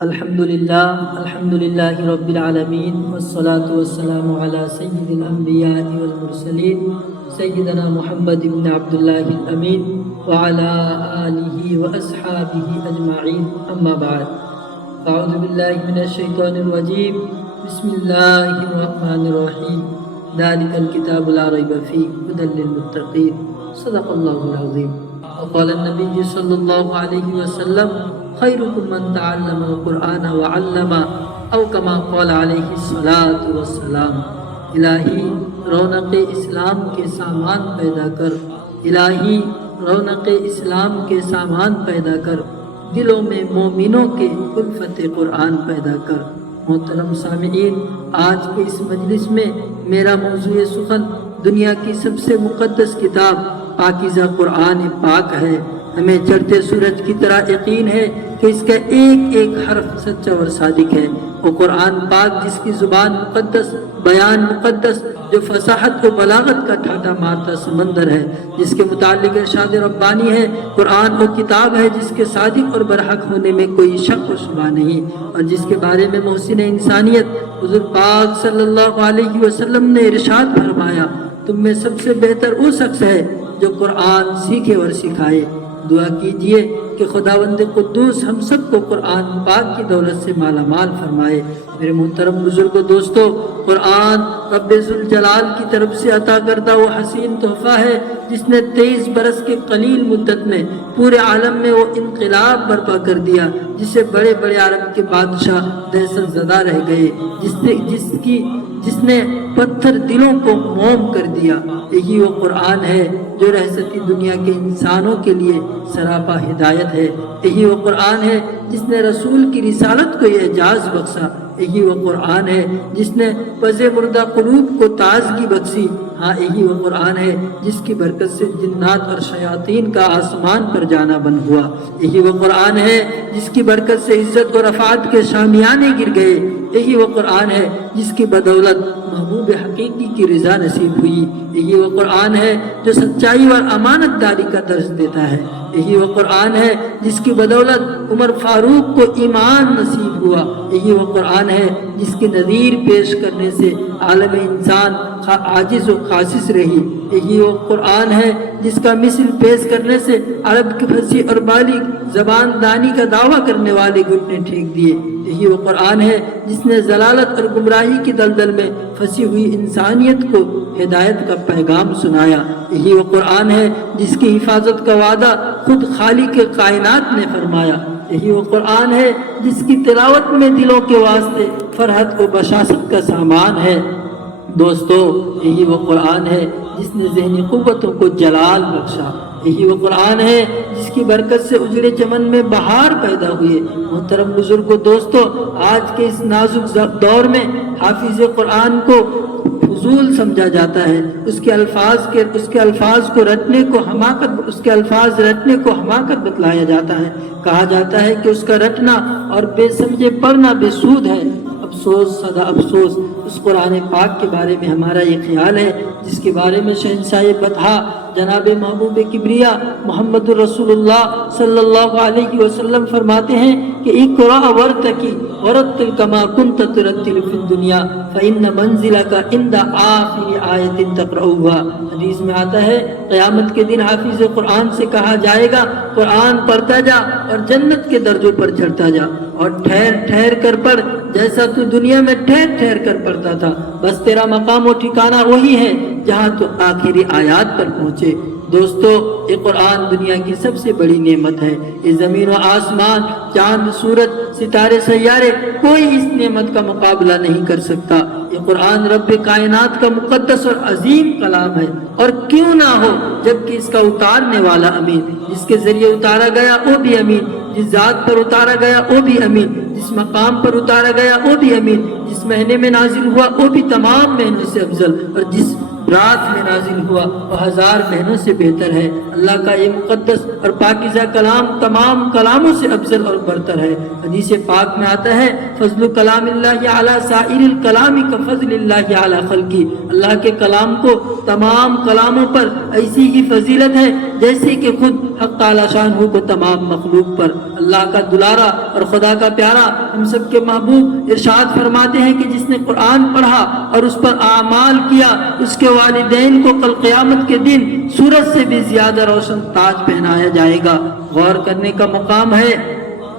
الحمد للہ رب العالمین والصلاة والسلام علی سید الانبیاء والمرسلین سیدنا محمد بن عبداللہ الامین وعلی آلہ واصحابہ اجمعین اما بعد اعوذ باللہ من الشیطان الرجیم بسم اللہ الرحمن الرحیم ذالک الکتاب لا ریب فیہ ھدی للمتقین صدق اللہ العظیم وقال النبی صلی اللہ علیہ وسلم خیرکم من تعلم القرآن وعلم او کما قال علیہ الصلاۃ والسلام۔ الہی رونق اسلام کے سامان پیدا کر، الہی رونق اسلام کے سامان پیدا کر، دلوں میں مومنوں کے الفت قرآن پیدا کر۔ محترم سامعین، آج کے اس مجلس میں میرا موضوع سخن دنیا کی سب سے مقدس کتاب پاکیزہ قرآن پاک ہے۔ ہمیں چڑھتے سورج کی طرح یقین ہے کہ اس کا ایک ایک حرف سچا اور صادق ہے۔ وہ قرآن پاک جس کی زبان مقدس، بیان مقدس، جو فصاحت و بلاغت کا ٹھاٹا مارتا سمندر ہے، جس کے متعلق ارشاد ربانی ہے، قرآن وہ کتاب ہے جس کے صادق اور برحق ہونے میں کوئی شک و شبہ نہیں، اور جس کے بارے میں محسن انسانیت حضور پاک صلی اللہ علیہ وسلم نے ارشاد فرمایا، تم میں سب سے بہتر وہ شخص ہے جو قرآن سیکھے اور سکھائے۔ دعا کیجئے کہ خداوند قدوس ہم سب کو قرآن پاک کی دولت سے مالا مال فرمائے۔ میرے محترم بزرگوں دوستو، قرآن رب ذوالجلال کی طرف سے عطا کردہ وہ حسین تحفہ ہے جس نے 23 برس کے قلیل مدت میں پورے عالم میں وہ انقلاب برپا کر دیا جسے بڑے بڑے عرب کے بادشاہ دہشت زدہ رہ گئے، جس نے پتھر دلوں کو موم کر دیا۔ یہی وہ قرآن ہے جو رہستی دنیا کے انسانوں کے لیے سراپا ہدایت ہے۔ یہی وہ قرآن ہے جس نے رسول کی رسالت کو اعجاز بخشا۔ یہی وہ قرآن ہے جس نے پز مردہ قلوب کو تازگی بخشی۔ ہاں، یہی وہ قرآن ہے جس کی برکت سے جنات اور شیاطین کا آسمان پر جانا بند ہوا۔ یہی وہ قرآن ہے جس کی برکت سے عزت و رفعت کے شامیانے گر گئے۔ یہی وہ قرآن ہے جس کی بدولت محبوب حقیقی کی رضا نصیب ہوئی۔ یہی وہ قرآن ہے جو سچائی اور امانت داری کا درس دیتا ہے۔ یہی وہ قرآن ہے جس کی بدولت عمر فاروق کو ایمان نصیب ہوا۔ یہی وہ قرآن ہے جس کی نظیر پیش کرنے سے عالم انسان عاجز و خاصس رہی۔ یہی وہ قرآن ہے جس کا مثل پیش کرنے سے عرب کی فصیح اور بالغ زبان دانی کا دعویٰ کرنے والے گھٹنے ٹھیک دیے۔ یہی وہ قرآن ہے جس نے ضلالت اور گمراہی کی دلدل میں پھنسی ہوئی انسانیت کو ہدایت کا پیغام سنایا۔ یہی وہ قرآن ہے جس کی حفاظت کا وعدہ خود خالق کائنات نے فرمایا۔ یہی وہ قرآن ہے جس کی تلاوت میں دلوں کے واسطے فرحت و بشاشت کا سامان ہے۔ دوستو، یہی وہ قرآن ہے جس نے ذہنی قوتوں کو جلال بخشا۔ یہی وہ قرآن ہے جس کی برکت سے اجڑے چمن میں بہار پیدا ہوئے۔ محترم بزرگوں دوستو، آج کے اس نازک دور میں حافظ قرآن کو فضول سمجھا جاتا ہے۔ اس کے الفاظ کو رٹنے کو حماقت بتلایا جاتا ہے۔ کہا جاتا ہے کہ اس کا رٹنا اور بے سمجھے پڑھنا بے سود ہے۔ افسوس، صدا افسوس، اس قرآن پاک کے بارے میں ہمارا یہ خیال ہے جس کے بارے میں شہنشاہ بطحا جناب محبوب کبریا محمد رسول اللہ صلی اللہ علیہ وسلم فرماتے ہیں کہ اقرأ ورتقی ورتل کما کنت ترتل فی الدنیا فإن منزلک عند آخر آیت تقرأها۔ حدیث میں آتا ہے قیامت کے دن حافظ قرآن سے کہا جائے گا، قرآن پڑھتا جا اور جنت کے درجوں پر چڑھتا جا، اور ٹھہر ٹھہر کر پڑھ جیسا تو دنیا میں ٹھہر ٹھہر کر پڑھتا تھا، بس تیرا مقام و ٹھکانہ وہی ہے جہاں تو آخری آیات پر پہنچے۔ دوستو، یہ قرآن دنیا کی سب سے بڑی نعمت ہے۔ یہ زمین و آسمان، چاند، سورج، ستارے، سیارے، کوئی اس نعمت کا مقابلہ نہیں کر سکتا۔ یہ قرآن رب کائنات کا مقدس اور عظیم کلام ہے، اور کیوں نہ ہو جبکہ اس کا اتارنے والا امین، جس کے ذریعے اتارا گیا وہ بھی امین، جس ذات پر اتارا گیا وہ بھی امین، جس مقام پر اتارا گیا وہ بھی امین، جس مہینے میں نازل ہوا وہ بھی تمام مہینوں سے افضل، اور جس رات میں نازل ہوا وہ 1000 مہینوں سے بہتر ہے۔ اللہ کا یہ مقدس اور پاکیزہ کلام تمام کلاموں سے افضل اور برتر ہے۔ حدیث پاک میں آتا ہے فضل کلام اللہ علی سائر الکلام کفضل اللہ علی خلقی۔ اللہ کے کلام کو تمام کلاموں پر ایسی ہی فضیلت ہے جیسے کہ خود حق تعالی شانہ کو تمام مخلوق پر۔ اللہ کا دلارا اور خدا کا پیارا ہم سب کے محبوب ارشاد فرماتے ہیں کہ جس نے قرآن پڑھا اور اس پر اعمال کیا، اس کے والدین کو کل قیامت کے دن سورج سے بھی زیادہ روشن تاج پہنایا جائے گا۔ غور کرنے کا مقام ہے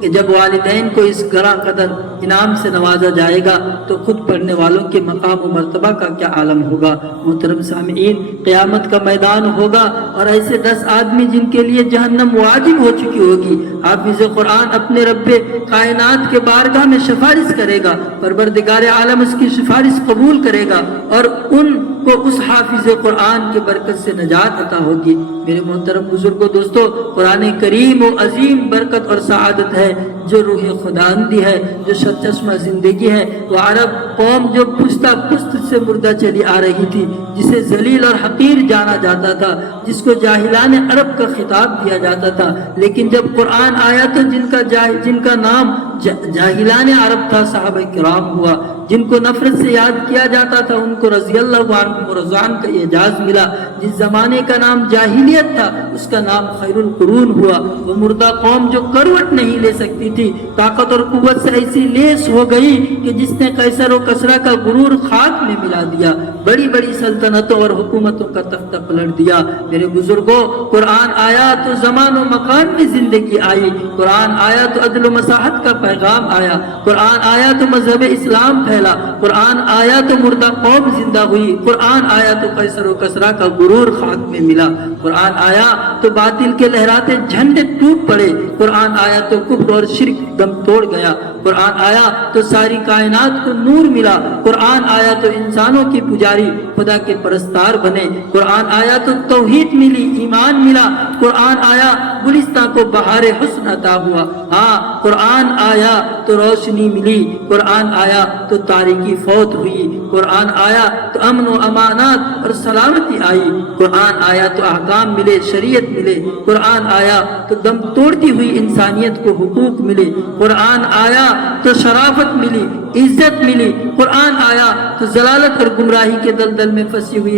کہ جب والدین کو اس گراں قدر انعام سے نوازا جائے گا تو خود پڑھنے والوں کے مقام و مرتبہ کا کیا عالم ہوگا۔ محترم سامعین، قیامت کا میدان ہوگا اور ایسے 10 آدمی جن کے لیے جہنم واجب ہو چکی ہوگی، حافظ قرآن اپنے رب کائنات کے بارگاہ میں سفارش کرے گا، پروردگار عالم اس کی سفارش قبول کرے گا اور ان کو اس حافظ قرآن کی برکت سے نجات عطا ہوگی۔ میرے محترم بزرگوں، دوستو، قرآن کریم و عظیم برکت اور سعادت ہے جو روح خداوندی ہے، جو سرچشمہ زندگی ہے۔ وہ عرب قوم جو پشتہ پشت سے مردہ چلی آ رہی تھی، جسے ذلیل اور حقیر جانا جاتا تھا، جس کو جاہلان عرب کا خطاب دیا جاتا تھا، لیکن جب قرآن آیا تو جن کا نام جاہلان عرب تھا صحابہ کرام ہوا، جن کو نفرت سے یاد کیا جاتا تھا ان کو رضی اللہ عنہم و رضوان کا اعزاز ملا۔ جس زمانے کا نام جاہلیت تھا اس کا نام خیر القرون ہوا۔ وہ مردہ قوم جو کروٹ نہیں لے سکتی تھی، طاقت اور قوت سے ایسی لیس ہو گئی کہ جس نے قیصر و کسریٰ کا غرور خاک میں ملا دیا، بڑی بڑی سلطنتوں اور حکومتوں کا تختہ پلٹ دیا۔ میرے بزرگوں، قرآن آیا تو زمان و مکان میں زندگی آئی، قرآن آیا تو عدل و مساحت کا پیغام آیا، قرآن آیا تو مذہب اسلام پھیلا، قرآن آیا تو مردہ قوم زندہ ہوئی، قرآن آیا تو قیصر و کسریٰ کا غرور خاک میں ملا، قرآن آیا تو باطل کے لہراتے جھنڈے ٹوٹ پڑے، قرآن آیا تو کفر اور شرک دم توڑ گیا، قرآن آیا تو ساری کائنات کو نور ملا، قرآن آیا تو انسانوں کی پجاری خدا کے پرستار بنے، قرآن آیا تو توحید ملی، ایمان ملا، قرآن آیا گلستاں کو بہار حسن عطا ہوا۔ ہاں، قرآن آیا تو روشنی ملی، قرآن آیا تو تاریکی فوت ہوئی، قرآن آیا تو امن و امانات اور سلامتی آئی، قرآن آیا تو احکام ملے، شریعت ملے، قرآن آیا تو دم توڑتی ہوئی انسانیت کو حقوق ملے، قرآن آیا تو شرافت ملی، عزت ملی، قرآن آیا تو ضلالت اور گمراہی کے دلدل میں پھنسی ہوئی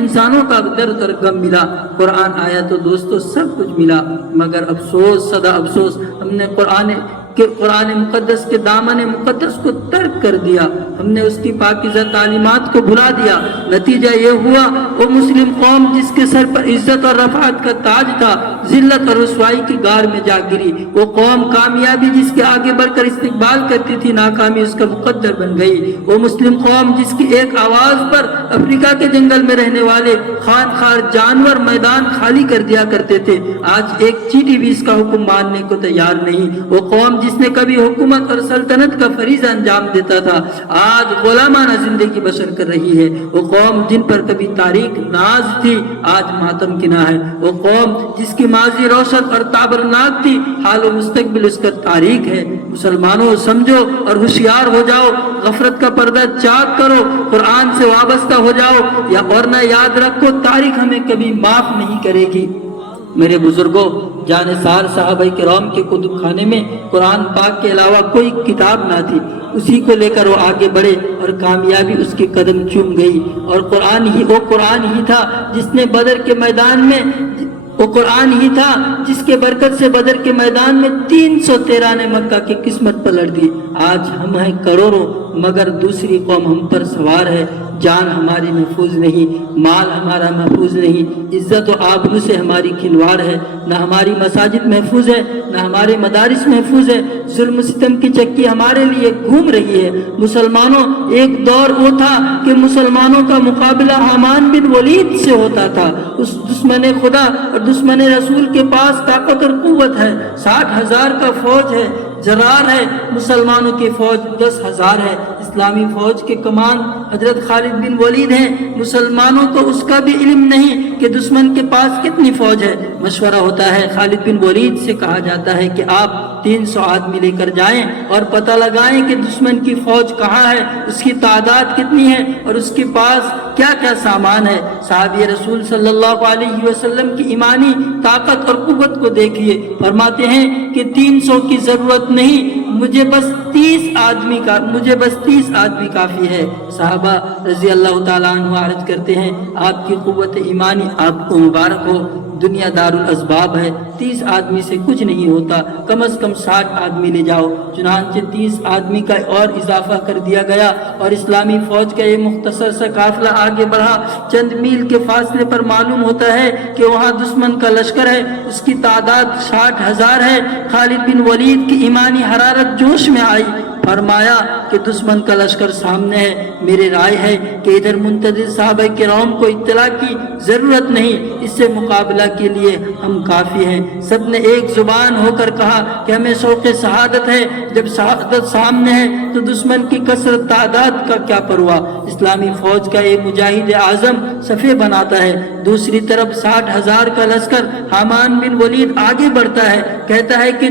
انسانوں کا درد اور غم ملا، قرآن آیا تو دوستو سب کچھ ملا۔ مگر افسوس، صدا افسوس، ہم نے قرآن مقدس کے دامن مقدس کو ترک کر دیا، ہم نے اس کی پاکیزہ تعلیمات کو بھلا دیا۔ نتیجہ یہ ہوا وہ مسلم قوم جس کے سر پر عزت اور رفعت کا تاج تھا، ذلت اور رسوائی کی غار میں جا گری۔ وہ قوم کامیابی جس کے آگے بڑھ کر استقبال کرتی تھی، ناکامی اس کا مقدر بن گئی۔ وہ مسلم قوم جس کی ایک آواز پر افریقہ کے جنگل میں رہنے والے خانخوار جانور میدان خالی کر دیا کرتے تھے، آج ایک چیٹی بھی اس کا حکم ماننے کو تیار نہیں۔ وہ قوم جس نے کبھی حکومت اور سلطنت کا فریضہ انجام دیتا تھا، آج غلامانہ زندگی بسر کر رہی ہے۔ وہ قوم جن پر کبھی تاریخ ناز تھی، آج ماتم کنا ہے۔ وہ قوم جس کی ماضی روشن اور تابرناک تھی، حال و مستقبل اس کا تاریخ ہے۔ مسلمانوں، سمجھو اور ہوشیار ہو جاؤ، غفلت کا پردہ چاک کرو، قرآن سے وابستہ ہو جاؤ، یا ورنہ یاد رکھو تاریخ ہمیں کبھی معاف نہیں کرے گی۔ میرے بزرگوں، جانثار صحابہ کرام کے کتب خانے میں قرآن پاک کے علاوہ کوئی کتاب نہ تھی، اسی کو لے کر وہ آگے بڑھے اور کامیابی اس کے قدم چوم گئی۔ اور قرآن ہی تھا جس نے بدر کے میدان میں قرآن ہی تھا جس کے برکت سے بدر کے میدان میں 313 نے مکہ کی قسمت پلٹ دی۔ آج ہم ہیں کروڑوں، مگر دوسری قوم ہم پر سوار ہے۔ جان ہماری محفوظ نہیں، مال ہمارا محفوظ نہیں، عزت و آبرو سے ہماری کھلواڑ ہے، نہ ہماری مساجد محفوظ ہے، نہ ہمارے مدارس محفوظ ہے، ظلم و ستم کی چکی ہمارے لیے گھوم رہی ہے۔ مسلمانوں، ایک دور وہ تھا کہ مسلمانوں کا مقابلہ حمان بن ولید سے ہوتا تھا۔ اس دشمن خدا اور دشمن رسول کے پاس طاقت اور قوت ہے، 60,000 کا فوج ہے، جرار ہے، مسلمانوں کی فوج 10,000 ہے۔ اسلامی فوج کے کمان حضرت خالد بن ولید ہیں، مسلمانوں کو اس کا بھی علم نہیں کہ دشمن کے پاس کتنی فوج ہے۔ مشورہ ہوتا ہے، خالد بن ولید سے کہا جاتا ہے کہ آپ 300 آدمی لے کر جائیں اور پتہ لگائیں کہ دشمن کی فوج کہاں ہے، اس کی تعداد کتنی ہے اور اس کے پاس کیا کیا سامان ہے۔ صحابی رسول صلی اللہ علیہ وسلم کی ایمانی طاقت اور قوت کو دیکھیے، فرماتے ہیں کہ 300 کی ضرورت نہیں، مجھے بس 30 آدمی کافی ہے۔ صحابہ رضی اللہ تعالیٰ عنہ عرض کرتے ہیں آپ کی قوت ایمانی آپ کو مبارک ہو، دنیا دار الاسباب ہے، 30 آدمی سے کچھ نہیں ہوتا، کم از کم 60 آدمی لے جاؤ۔ چنانچہ 30 آدمی کا اور اضافہ کر دیا گیا اور اسلامی فوج کا یہ مختصر سا قافلہ آگے بڑھا۔ چند میل کے فاصلے پر معلوم ہوتا ہے کہ وہاں دشمن کا لشکر ہے، اس کی تعداد 60,000 ہے۔ خالد بن ولید کی ایمانی حرارت جوش میں آئی، فرمایا کہ دشمن کا لشکر سامنے ہے، میرے رائے ہے کہ ادھر منتظر صحابہ کرام کو اطلاع کی ضرورت نہیں، اس سے مقابلہ کے لیے ہم کافی ہیں۔ سب نے ایک زبان ہو کر کہا کہ ہمیں شوق شہادت ہے، جب شہادت سامنے ہے تو دشمن کی کثرت تعداد کا کیا پرواہ۔ اسلامی فوج کا ایک مجاہد اعظم صفے بناتا ہے، دوسری طرف 60,000 کا لشکر حامان بن ولید آگے بڑھتا ہے، کہتا ہے کہ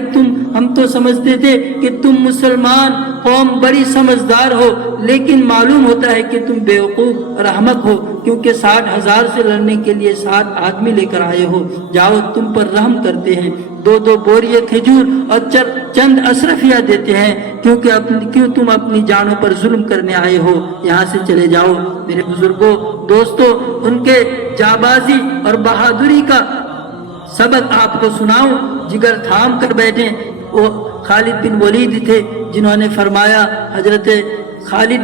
ہم تو سمجھتے تھے کہ تم مسلمان قوم بڑی سمجھدار ہو، لیکن معلوم ہوتا ہے کہ تم بیوقوف اور احمق ہو، کیونکہ 60,000 سے لڑنے کے لیے 60 آدمی لے کر آئے ہو۔ جاؤ تم پر رحم کرتے ہیں، 2 بوریے کھجور اور چند اشرفیہ دیتے ہیں، کیوں تم اپنی جانوں پر ظلم کرنے آئے ہو، یہاں سے چلے جاؤ۔ میرے بزرگوں، دوستو، ان کے جابازی اور بہادری کا سبق آپ کو سناؤں، جگر تھام کر بیٹھیں۔ وہ خالد بن ولید تھے جنہوں نے فرمایا، خالد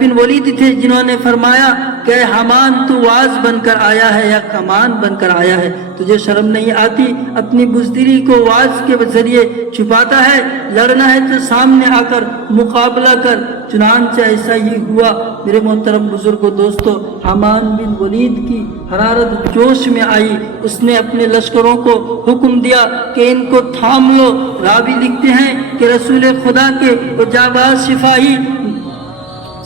بن ولید تھے جنہوں نے فرمایا کہ حامان تو واز بن کر آیا ہے یا کمان بن کر آیا ہے، تجھے شرم نہیں آتی؟ اپنی بزدلی کو واز کے ذریعے چھپاتا ہے، لڑنا ہے تو سامنے آ کر مقابلہ کر۔ چنانچہ ایسا ہی ہوا۔ میرے محترم بزرگوں، دوستو، حامان بن ولید کی حرارت جوش میں آئی، اس نے اپنے لشکروں کو حکم دیا کہ ان کو تھام لو۔ راوی لکھتے ہیں کہ رسول خدا کے وہ جاباز سپاہی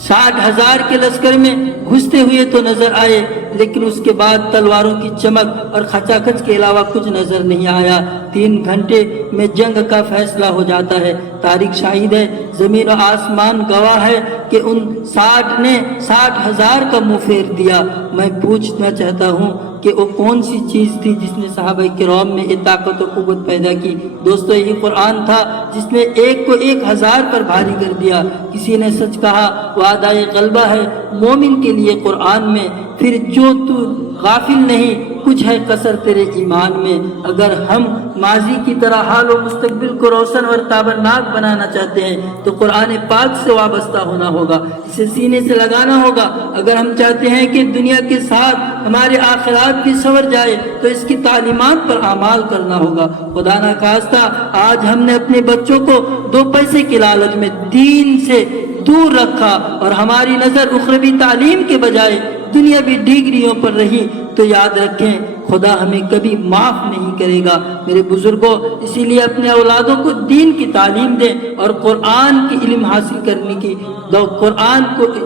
60,000 کے لشکر میں گھستے ہوئے تو نظر آئے، لیکن اس کے بعد تلواروں کی چمک اور کھچا کھچ کے علاوہ کچھ نظر نہیں آیا۔ 3 گھنٹے میں جنگ کا فیصلہ ہو جاتا ہے۔ تاریخ شاہد ہے، زمین و آسمان گواہ ہے کہ ان 60 نے 60,000 کا منہ پھیر دیا۔ میں پوچھنا چاہتا ہوں کہ وہ کون سی چیز تھی جس نے صحابہ کرام میں یہ طاقت و قوت پیدا کی؟ دوستو، یہی قرآن تھا جس نے 1 کو 1,000 پر بھاری کر دیا۔ کسی نے سچ کہا، وعدہ غلبہ ہے مومن کے لیے قرآن میں، پھر جو تو غافل نہیں، کچھ ہے قصر تیرے ایمان میں۔ اگر ہم ماضی کی طرح حال و مستقبل کو روشن اور تابناک بنانا چاہتے ہیں تو قرآن پاک سے وابستہ ہونا ہوگا، اسے سینے سے لگانا ہوگا۔ اگر ہم چاہتے ہیں کہ دنیا کے ساتھ ہمارے آخرات بھی سنور جائے تو اس کی تعلیمات پر عمل کرنا ہوگا۔ خدا نہ خواستہ آج ہم نے اپنے بچوں کو 2 پیسے کے لالچ میں دین سے دور رکھا اور ہماری نظر اخروی تعلیم کے بجائے دنیاوی ڈگریوں پر رہی، تو یاد رکھیں خدا ہمیں کبھی معاف نہیں کرے گا۔ میرے بزرگوں، اسی لیے اپنے اولادوں کو دین کی تعلیم دیں اور قرآن کی علم حاصل کرنے کی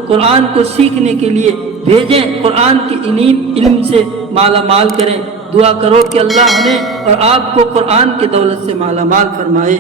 قرآن کو سیکھنے کے لیے بھیجیں، قرآن کے علم سے مالا مال کریں۔ دعا کرو کہ اللہ ہمیں اور آپ کو قرآن کی دولت سے مالا مال فرمائے۔